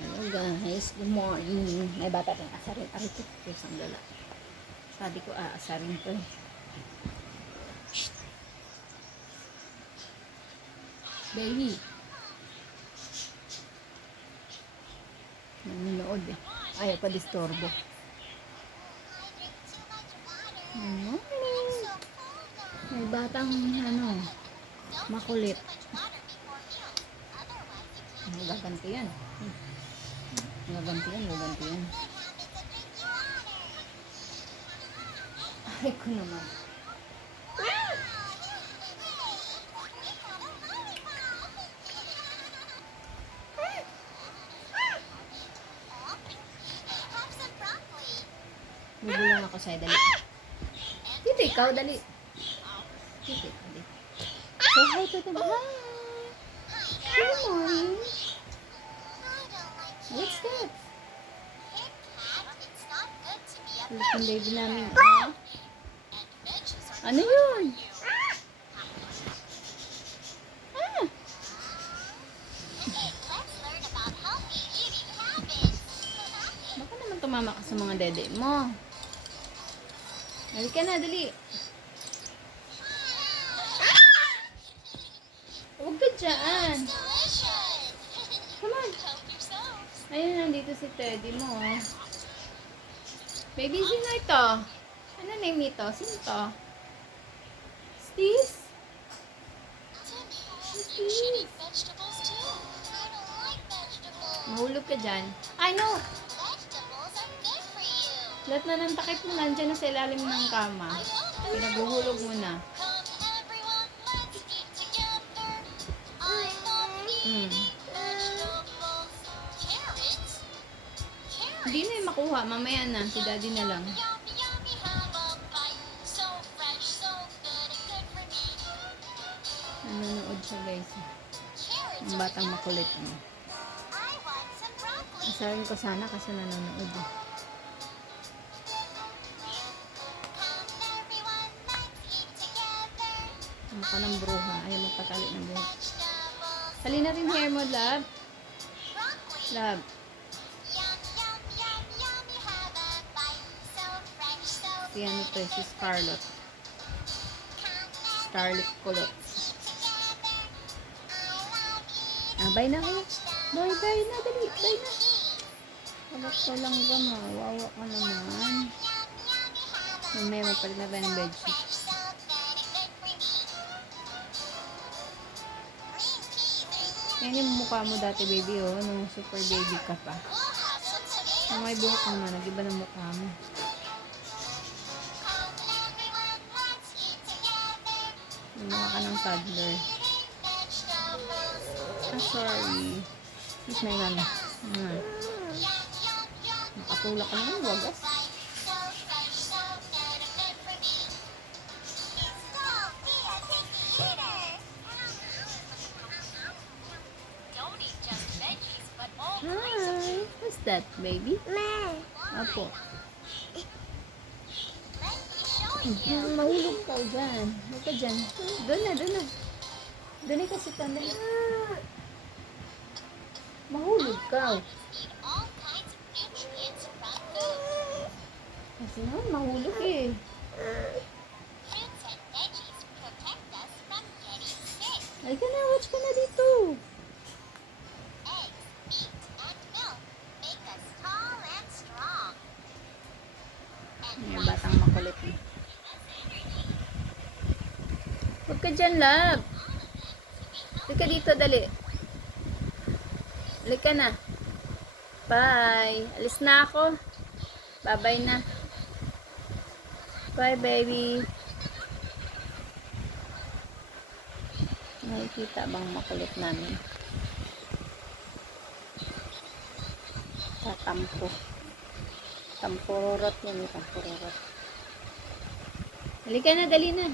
Hello guys, good morning. May bata tayong asarin. Arito ko isang dala. Sabi ko aasarin to. Shh. Baby. Nanonood eh. Ayaw pa disturbo. Morning. May batang makulit. Gaganti yan. Gaganti yan. Ay ko naman. Bubulong ako sa'yo, dali. Dito ikaw, dali. Dito ikaw, dali. Say hi to the hi. Good morning. What's that? Kulit ng baby namin. Oh. Ano yun? Ah. Baka naman tumama ka sa mga dede mo. Dali ka na, dali. Huwag ka dyan. Come on. Ayun, nandito si Teddy mo. Baby, sino ito? Ano name nito? Sino ito? Steez? Steez. Mahulog ka dyan. I know. Lahat na ng takip mo nandyan na sa ilalim ng kama. Pinaguhulog mo na. Hindi na yung makuha. Mamaya na. Si daddy na lang. Nanonood siya guys. Ang batang makulit mo. Asarin ko sana kasi nanonood. Ano ka ng bruha. Ayaw magpatali ng buhok. Tali na rin hair mo, love. Love. Si ano to, si Scarlett. Scarlett Kulot. Bye na kayo. Bye na, dali. Bye na. Walat ko lang ba, mawawa ka naman. May mapalit na tayo ng bedsheet. Yan yung mukha mo dati, baby, oh. Nung super baby ka pa. Nung may buhok ka na, nag-iba ng mukha mo. Mukha ka ng toddler. Sorry. Kiss my mama. Nakatulak ka naman, wagas. Hi. What's that, baby? Apo. Mahulog ka dyan. Huwag ka dyan. Doon na. Doon kasi tanda. Mahulog ka. Kasi naman, mahulog eh. Ay ka na, watch ka na dito. May batang makulit eh. Huwag ka dyan, love. Halika dito, dali. Halika na. Bye. Alis na ako. Bye-bye na. Bye, baby. Nakikita bang makulit namin? Tatampo. Tampururot yan. Tampururot. Halika na, dali na.